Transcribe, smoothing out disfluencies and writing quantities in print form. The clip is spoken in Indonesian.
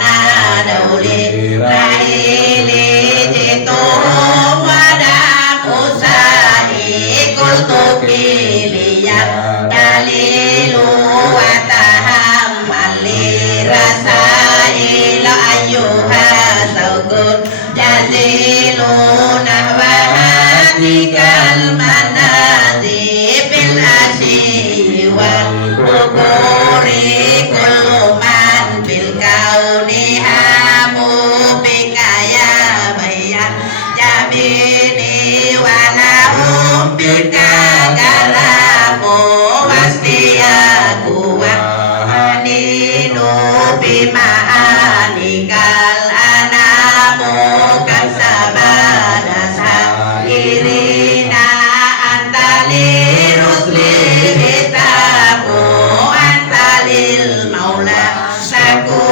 na dauli raili jitu wada kusai kultukiliyan dalilu wataham malirasai la ayuha saukun jazilu nahwahatikal manazil asyi wal kuburi kuluman bil kauniha mubikaya bayan jamini walahum bika kalamu wastiyaku wa haninu bima'anikal anamu kasabadasa irina antali rusli hitamu antalil maula saku